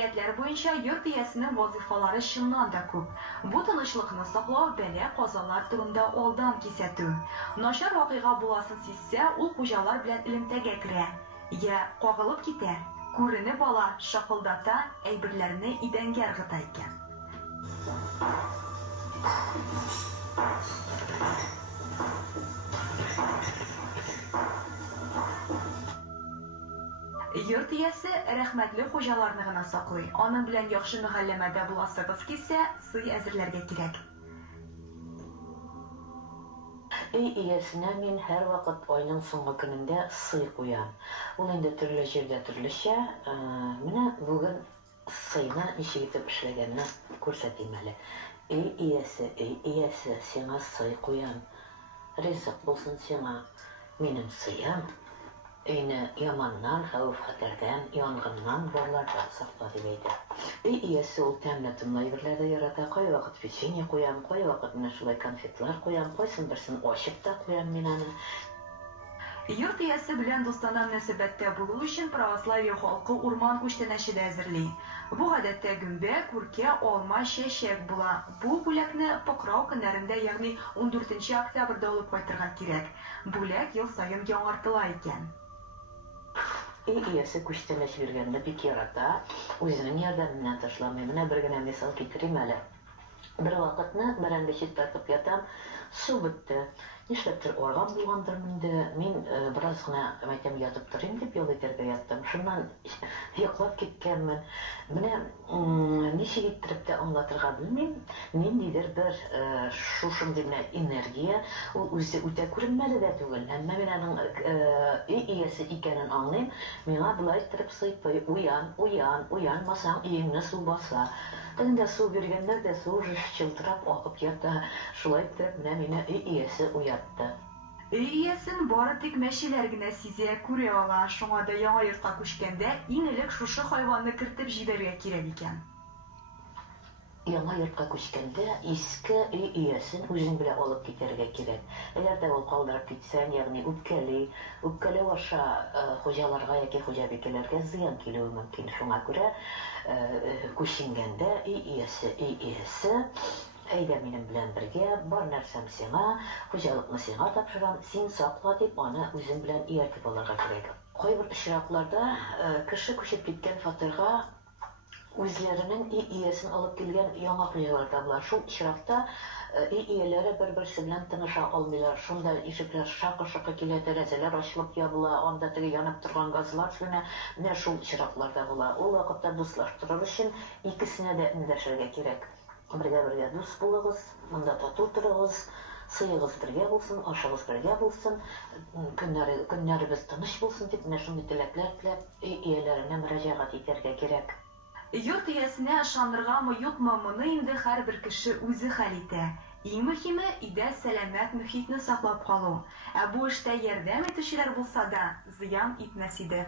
Рivayetler boyunca yurt iyesinin vazifaları şundan da көп. Bu tanışlıkını saqlау bela qazalar turunda oldan kesətü. Naşar vaqığa bulasın sizsə, ul qocalar bilən ilimtəgə kirə. Ya qağılıb kitər, көрініп ала шақылдата әйбірлеріне идәнгер ғытайкен. Yurt иясе рәхмәтле хуҗаларны гына саклый. Аның белән яхшы мәхәлләмәдә буласыгыз килсә, сый әзерләргә кирәк. Өй иясенә мин һәр вакыт айның соңгы көнендә сый куям. Ул инде төрле җирдә төрлечә. Менә бүген сыйны ничек итеп эшләгәнне күрсәтим әле. Өй иясе, сиңа сый куям. Ризык булсын сиңа минем сыям. Өйне яманнан, хәвеф-хәтәрдән, янгыннан барлардан сакла дип әйтә. Өй иясе ул тәмле тынлы әйберләрдә ярата. Кай вакыт печенье куям, кай вакыт менә шулай конфетлар куям, кайсын берсен ачып та куям мин аны. Йорт иясе белән дустана мөнәсәбәттә булу өчен православие халкы урман күчтәнәче дә әзерли. Бу гадәттә гөмбә, күркә, алма, чәчәк була. Бу бүләкне Покрау көннәрендә, ягъни 14 октябрьдә алып кайтырга кирәк. Бүләк ел саен яңартыла икән. Өй иясе күчтәнәч биргәнне бик ярата. Үзенең ярдәменнән ташламый. Менә бер генә мисал китерим әле. Бер вакытны бәрәңге читтә тотып ятам, су бетте. Нишләптер арган булгандырмын инде. Мин бераз гына мәйтәм ятып торыйм дип ял итәргә яттым. Шуннан йоклап киткәнмен. Менә ничек иттереп тә аңлатырга белмим. Ниндидер бер шушындый энергия, ул үзе үтә күренмәле дә түгел. Әмма мин аның өй иясе икәнен аңлыйм. Миңа булай иттереп сыйпый, уянмасаң өеңне су баса. Тәндә су биргәннәр дә су чылтырап акып ята. Шулай итеп менә мине өй иясе уятты. Өй иясен бары тик мәчеләр генә сизә, күрә ала. Шуңа да яңа йортка күчкәндә иң элек шушы хайванны кертеп җибәргә кирәк икән. Яңа йортка күчкәндә иске өй иясен үзең белән алып китәргә кирәк. Әгәр дә ул калдырып китсәң, ягъни үпкәле аша хуҗаларга яки хуҗабикәләргә зыян килүе мөмкин. Шуңа күрә күченгәндә өй иясе әйдә минем белән бергә, бар нәрсәм сиңа, хуҗалыкны сиңа тапшырам, син сакла дип аны үзең белән ияртеп алырга кирәк. Кайбер очракларда кеше күчеп киткән фатирга үзләренең өй иясен алып килгән яңа хуҗалар да була. Шул очракта өй ияләре бер-берсе белән тыныша алмыйлар. Шунда ишекләр шакы-шакы килә, тәрәзәләр ачылып ябыла, анда теге янып торган газлар менә шул очракларда була. Ул вакытта дуслаштырыр өчен икесенә дә эндәшергә кирәк. Бергә дус булыгыз, монда тату торыгыз, сыегыз бергә булсын, ашыгыз бергә булсын, көннәребез тыныч булсын дип, менә шундый теләкләр теләп өй ияләренә мөрәҗәгать итәргә кирәк. Йорт иясенә ышаныргамы, юкмы, моны инде һәрбер кеше үзе хәл итә. Иң мөһиме өйдә сәламәт мөхитне саклап калу. Бу эштә ярдәм итүчеләр булса да, зыян итмәс иде.